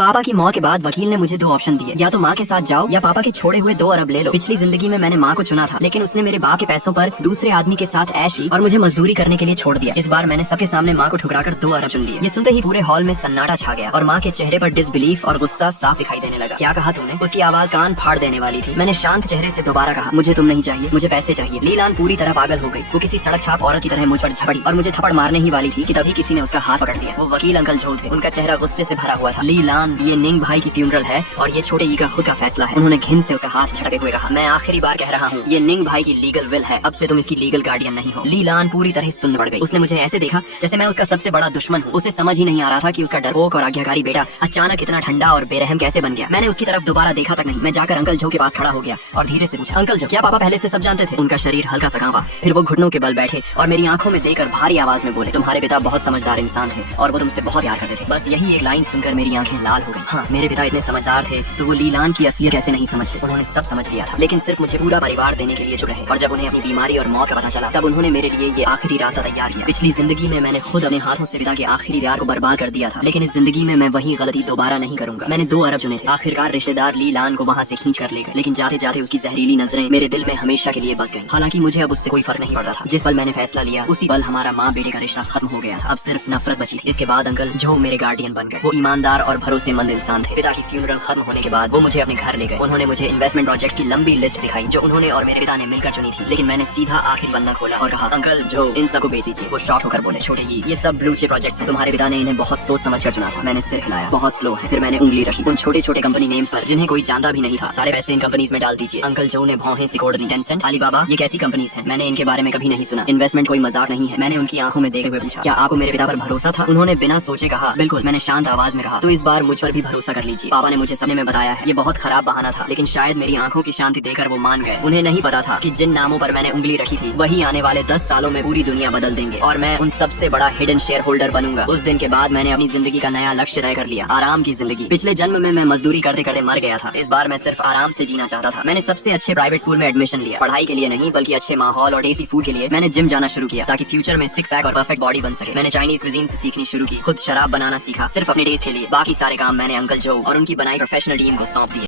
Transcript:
पापा की मौत के बाद वकील ने मुझे 2 ऑप्शन दिए, या तो माँ के साथ जाओ या पापा के छोड़े हुए 2 अरब ले लो। पिछली जिंदगी में मैंने माँ को चुना था, लेकिन उसने मेरे बाप के पैसों पर दूसरे आदमी के साथ ऐश की और मुझे मजदूरी करने के लिए छोड़ दिया। इस बार मैंने सबके सामने माँ को ठुकराकर 2 अरब चुन लिए। ये सुनते ही पूरे हॉल में सन्नाटा छा गया और माँ के चेहरे पर डिसबिलीफ और गुस्सा साफ दिखाई देने लगा। क्या कहा तूने? उसकी आवाज कान फाड़ देने वाली थी। मैंने शांत चेहरे से दोबारा कहा, मुझे तुम नहीं चाहिए, मुझे पैसे चाहिए। लीलान पूरी तरह पागल हो गई। वो किसी सड़क छाप औरत की तरह मुझ पर झपड़ी और मुझे थप्पड़ मारने ही वाली थी कि तभी किसी ने उसका हाथ पकड़ लिया। वो वकील अंकल जो थे, उनका चेहरा गुस्से से भरा हुआ था। लीलान, ये निंग भाई की फ्यूनरल है और ये छोटे ई का खुद का फैसला है। उन्होंने घिन से उसका हाथ झटके हुए कहा, मैं आखिरी बार कह रहा हूँ, ये निंग भाई की लीगल विल है, अब से तुम इसकी लीगल गार्डियन नहीं हो। लीलान पूरी तरह सुन्न पड़ गई। उसने मुझे ऐसे देखा जैसे मैं उसका सबसे बड़ा दुश्मन हूँ। उसे समझ ही नहीं आ रहा था कि उसका डरपोक और आज्ञाकारी बेटा अचानक इतना ठंडा और बेरहम कैसे बन गया। मैंने उसकी तरफ दोबारा देखा तक नहीं। मैं जाकर अंकल जो के पास खड़ा हो गया और धीरे से पूछा, अंकल जो, क्या पापा पहले से सब जानते थे? उनका शरीर हल्का सा कांपा, फिर वो घुटनों के बल बैठे और मेरी आंखों में देखकर भारी आवाज में बोले, तुम्हारे पिता बहुत समझदार इंसान थे और वो तुमसे बहुत प्यार करते थे। बस यही एक लाइन सुनकर मेरी आंखें लाल हो गई। हाँ, मेरे पिता इतने समझदार थे तो वो लीलान की असलियत कैसे नहीं समझते? उन्होंने सब समझ लिया था, लेकिन सिर्फ मुझे पूरा परिवार देने के लिए चुप रहे। और जब उन्हें अपनी बीमारी और मौत का पता चला तब उन्होंने मेरे लिए ये आखिरी रास्ता तैयार किया। पिछली जिंदगी में मैंने खुद अपने हाथों से पिता के आखिरी प्यार को बर्बाद कर दिया था, लेकिन इस जिंदगी में मैं वही गलती दोबारा नहीं करूंगा। मैंने 2 अरब चुने थे। आखिरकार रिश्तेदार लीलान को वहाँ से खींच कर ले गए, लेकिन जाते जाते उसकी जहरीली नजरें मेरे दिल में हमेशा के लिए बस गई। हालांकि मुझे अब उससे कोई फर्क नहीं पड़ता था। जिस पल मैंने फैसला लिया उसी पल हमारा माँ बेटे का रिश्ता खत्म हो गया था। अब सिर्फ नफरत बची थी। इसके बाद अंकल जो मेरे गार्डियन बन गए। वो ईमानदार और भरोसेमंद इंसान थे। पिता की फ्यूनरल खत्म होने के बाद वो मुझे अपने घर ले गए। उन्होंने मुझे इन्वेस्टमेंट प्रोजेक्ट्स की लंबी लिस्ट दिखाई जो उन्होंने और मेरे पिता ने मिलकर चुनी थी, लेकिन मैंने सीधा आखिरी पन्ना खोला और कहा, अंकल जो, इन सबको बेच दीजिए। वो शॉक होकर बोले, छोटे ये सब ब्लू चिप प्रोजेक्ट्स हैं, तुम्हारे पिता ने इन्हें बहुत सोच समझ कर चुना था। मैंने सिर हिलाया, बहुत स्लो है। फिर मैंने उंगली रखी उन छोटे छोटे कंपनी नेम्स पर जिन्हें कोई जानता भी नहीं था। सारे पैसे इन कंपनीज में डाल दीजिए। अंकल जो ने भौहें सिकोड़ दी। टेंसेंट, अलीबाबा, ये कैसी कंपनीज हैं? मैंने इनके बारे में कभी नहीं सुना। इन्वेस्टमेंट कोई मजाक नहीं है। मैंने उनकी आंखों में देखते हुए पूछा, क्या आपको मेरे पिता पर भरोसा था? उन्होंने बिना सोचे कहा, बिल्कुल। मैंने शांत आवाज में कहा, तो इस बार मुझ पर भी भरोसा कर लीजिए। पापा ने मुझे सपने में बताया है। ये बहुत खराब बहाना था, लेकिन शायद मेरी आंखों की शांति देकर वो मान गए। उन्हें नहीं पता था कि जिन नामों पर मैंने उंगली रखी थी वही आने वाले 10 सालों में पूरी दुनिया बदल देंगे और मैं उन सबसे बड़ा हिडन शेयर होल्डर बनूंगा। उस दिन के बाद मैंने अपनी जिंदगी का नया लक्ष्य तय कर लिया, आराम की जिंदगी। पिछले जन्म में मैं मजदूरी करते करते मर गया था। इस बार मैं सिर्फ आराम से जीना चाहता था। मैंने सबसे अच्छे प्राइवेट स्कूल में एडमिशन लिया, पढ़ाई के लिए नहीं बल्कि अच्छे माहौल और टेस्टी फूड के लिए। मैंने जिम जाना शुरू किया ताकि फ्यूचर में 6 पैक और परफेक्ट बॉडी बन सके। मैंने चाइनीज कुजीन से सीखनी शुरू की, खुद शराब बनाना सीखा सिर्फ अपने टेस्ट के लिए। बाकी सारे काम मैंने अंकल जो और उनकी बनाई प्रोफेशनल टीम को सौंप दिए।